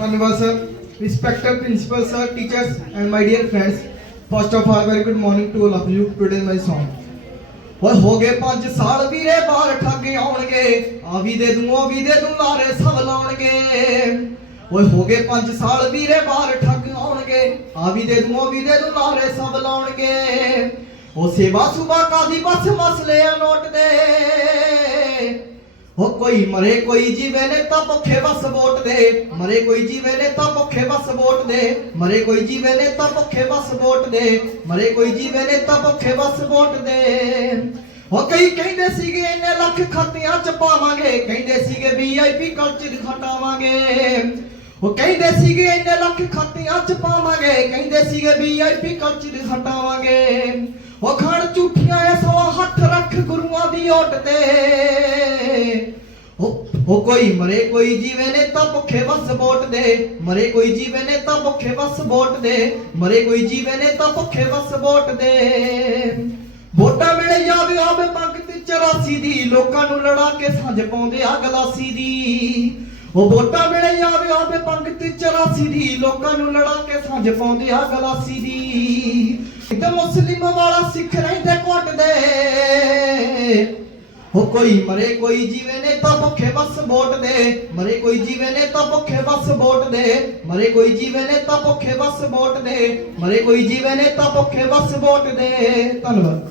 ਧੰਨਵਾਦ sir respected principal sir teachers and my dear friends first of all very good morning to all of you today my song ਓਏ ਹੋ ਗਏ 5 ਸਾਲ ਵੀਰੇ, ਬਾਹਰ ਠੱਗ ਆਉਣਗੇ ਆ ਵੀ ਦੇ ਦੂੰ ਉਹ ਵੀ ਦੇ ਦੂੰ ਲਾਰੇ ਸਭ ਲਾਉਣਗੇ। ਓਏ ਹੋ ਗਏ 5 ਸਾਲ ਵੀਰੇ, ਬਾਹਰ ਠੱਗ ਆਉਣਗੇ ਆ ਵੀ ਦੇ ਦੂੰ ਉਹ ਵੀ ਦੇ ਦੂੰ ਲਾਰੇ ਸਭ ਲਾਉਣਗੇ। ਉਹ ਸੇਵਾ ਸੁਭਾ ਕਾਦੀ ਬਸ ਮਸਲੇ ਆ ਨੋਟ ਦੇ ਹੋ ਕੋਈ ਮਰੇ ਕੋਈ ਜੀਵੇ ਨੇ ਤਾਂ ਭੁੱਖੇ ਬਸ ਵੋਟ ਦੇ। ਮਰੇ ਕੋਈ ਜੀਵੇ ਨੇ ਤਾਂ ਭੁੱਖੇ ਬਸ ਵੋਟ ਦੇ। ਮਰੇ ਕੋਈ ਜੀਵੇ ਨੇ ਤਾਂ ਭੁੱਖੇ ਬਸ ਵੋਟ ਦੇ। ਮਰੇ ਕੋਈ ਜੀਵੇ ਨੇ ਤਾਂ ਭੁੱਖੇ ਬਸ ਵੋਟ ਦੇ। ਹੋ ਕਈ ਕਹਿੰਦੇ ਸੀਗੇ ਇੰਨੇ ਲੱਖ ਖਾਤਿਆਂ ਚ ਪਾਵਾਂਗੇ। ਕਹਿੰਦੇ ਸੀਗੇ ਵੀਆਈਪੀ ਕਲਚਰ ਹਟਾਵਾਂਗੇ। ਉਹ ਕਹਿੰਦੇ ਸੀਗੇ ਇੰਨੇ ਲੱਖ ਖਾਤਿਆਂ ਚ ਪਾਵਾਂਗੇ। ਕਹਿੰਦੇ ਸੀਗੇ ਵੀਆਈਪੀ ਕਲਚਰ ਹਟਾਵਾਂਗੇ। ਉਹ ਖਾਣ ਝੂਠੀਆਂ ਐ ਸਵਾ ਹੱਥ ਰੱਖ ਗੁਰੂਆਂ ਦੀ ਓਟ ਤੇ। ਉਹ ਉਹ ਕੋਈ ਮਰੇ, ਕੋਈ ਜੀਵੇ ਨੇ ਤਾਂ ਭੁੱਖੇ ਬਸ ਵੋਟ ਦੇ। ਮਰੇ ਕੋਈ ਜੀਵੇ ਨੇ ਤਾਂ ਭੁੱਖੇ ਬਸ ਵੋਟ ਦੇ। ਮਰੇ ਕੋਈ ਜੀਵੇ ਨੇ ਤਾਂ ਭੁੱਖੇ ਬਸ ਵੋਟ ਦੇ। ਵੋਟਾਂ ਮਿਲੇ ਜਾਵੇ ਆਵੇ ਪੰਕਤ 84 ਦੀ। ਲੋਕਾਂ ਨੂੰ ਲੜਾ ਕੇ ਸਾਂਝ ਪਾਉਂਦੇ ਆ ਗਲਾਸੀ ਦੀ। ਉਹ ਵੋਟਾਂ ਮਿਲੇ ਜਾਵੇ ਆਵੇ ਪੰਕਤ 84 ਦੀ। ਲੋਕਾਂ ਨੂੰ ਲੜਾ ਕੇ ਸਾਂਝ ਪਾਉਂਦੇ ਆ ਗਲਾਸੀ ਦੀ। ਤੇ ਮੁਸਲਿਮ ਵਾਲਾ ਸਿੱਖ ਰਹਿੰਦੇ ਕੁੱਟਦੇ ਹੋ ਕੋਈ ਮਰੇ ਕੋਈ ਜੀਵੇ ਨੇ ਤਾਂ ਭੁੱਖੇ ਬਸ ਵੋਟ ਦੇ। ਮਰੇ ਕੋਈ ਜੀਵੇ ਨੇ ਤਾਂ ਭੁੱਖੇ ਬਸ ਵੋਟ ਦੇ। ਮਰੇ ਕੋਈ ਜੀਵੇ ਨੇ ਤਾਂ ਭੁੱਖੇ ਬਸ ਵੋਟ ਦੇ। ਮਰੇ ਕੋਈ ਜੀਵੇ ਨੇ ਤਾਂ ਭੁੱਖੇ ਬਸ ਵੋਟ ਦੇ। ਧੰਨਵਾਦ।